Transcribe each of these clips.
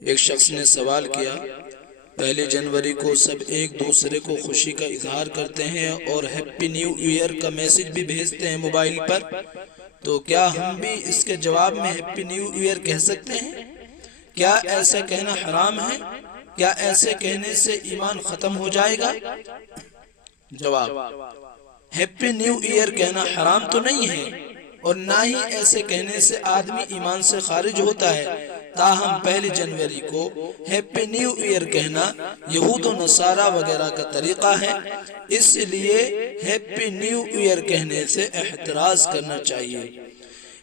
ایک شخص نے سوال کیا، پہلی جنوری کو سب ایک دوسرے کو خوشی کا اظہار کرتے ہیں اور ہیپی نیو ایئر کا میسج بھی بھیجتے ہیں موبائل پر، تو کیا ہم بھی اس کے جواب میں ہیپی نیو ایئر کہہ سکتے ہیں؟ کیا ایسا کہنا حرام ہے؟ کیا ایسے کہنے سے ایمان ختم ہو جائے گا؟ جواب: ہیپی نیو ایئر کہنا حرام تو نہیں ہے، اور نہ ہی ایسے کہنے سے آدمی ایمان سے خارج ہوتا ہے، تاہم پہلی جنوری کو ہیپی نیو ایئر کہنا یہود و نصارہ وغیرہ کا طریقہ ہے، اس لیے ہیپی نیو ایئر کہنے سے احتراز کرنا چاہیے۔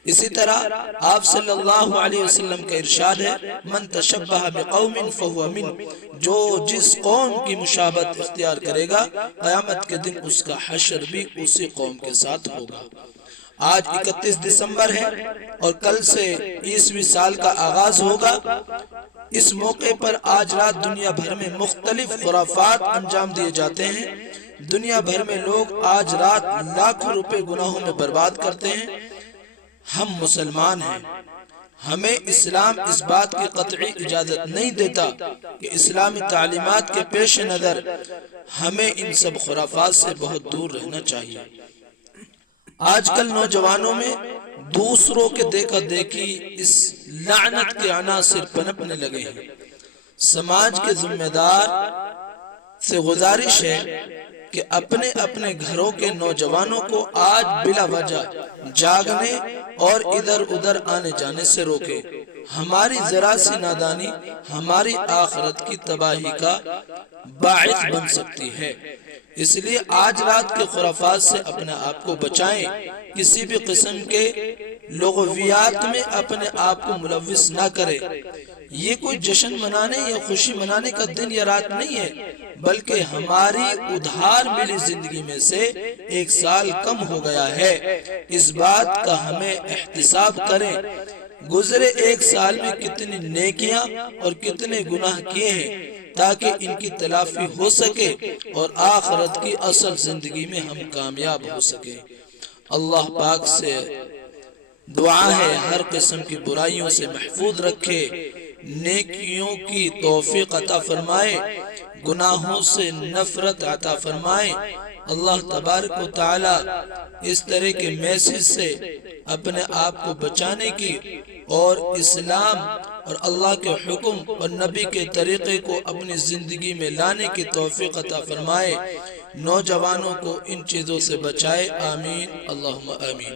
اسی طرح آپ صلی اللہ علیہ وسلم کا ارشاد ہے، من تشبہ بقوم فہو من، جو جس قوم کی مشابہت اختیار کرے گا قیامت کے دن اس کا حشر بھی اسی قوم کے ساتھ ہوگا۔ آج 31 دسمبر ہے اور کل سے 20ویں سال کا آغاز ہوگا۔ اس موقع پر آج رات دنیا بھر میں مختلف خرافات انجام دیے جاتے ہیں۔ دنیا بھر میں لوگ آج رات لاکھوں روپے گناہوں میں برباد کرتے ہیں۔ ہم مسلمان ہیں، ہمیں اسلام اس بات کی قطعی اجازت نہیں دیتا کہ اسلامی تعلیمات کے پیش نظر ہمیں ان سب خرافات سے بہت دور رہنا چاہیے۔ آج کل نوجوانوں میں دوسروں کے دیکھا دیکھی اس لعنت کے عناصر پنپنے لگے ہیں۔ سماج کے ذمہ دار سے گزارش ہے کہ اپنے اپنے گھروں کے نوجوانوں کو آج بلا وجہ جاگنے اور ادھر ادھر آنے جانے سے روکے۔ ہماری ذرا سی نادانی ہماری آخرت کی تباہی کا باعث بن سکتی ہے، اس لیے آج رات کے خرافات سے اپنے آپ کو بچائیں۔ کسی بھی قسم کے لغویات میں اپنے آپ کو ملوث نہ کریں۔ یہ کوئی جشن منانے یا خوشی منانے کا دن یا رات نہیں ہے، بلکہ ہماری ادھار ملی زندگی میں سے 1 سال کم ہو گیا ہے۔ اس بات کا ہمیں احتساب کریں، گزرے 1 سال میں کتنی نیکیاں اور کتنے گناہ کیے ہیں، تاکہ ان کی تلافی ہو سکے اور آخرت کی اصل زندگی میں ہم کامیاب ہو سکیں۔ اللہ پاک سے دعا ہے ہر قسم کی برائیوں سے محفوظ رکھے، نیکیوں کی توفیق عطا فرمائے، گناہوں سے نفرت عطا فرمائے۔ اللہ تبارک و تعالی اس طرح کے میسج سے اپنے آپ کو بچانے کی اور اسلام اور اللہ کے حکم اور نبی کے طریقے کو اپنی زندگی میں لانے کی توفیق عطا فرمائے۔ نوجوانوں کو ان چیزوں سے بچائے، آمین، اللہم آمین۔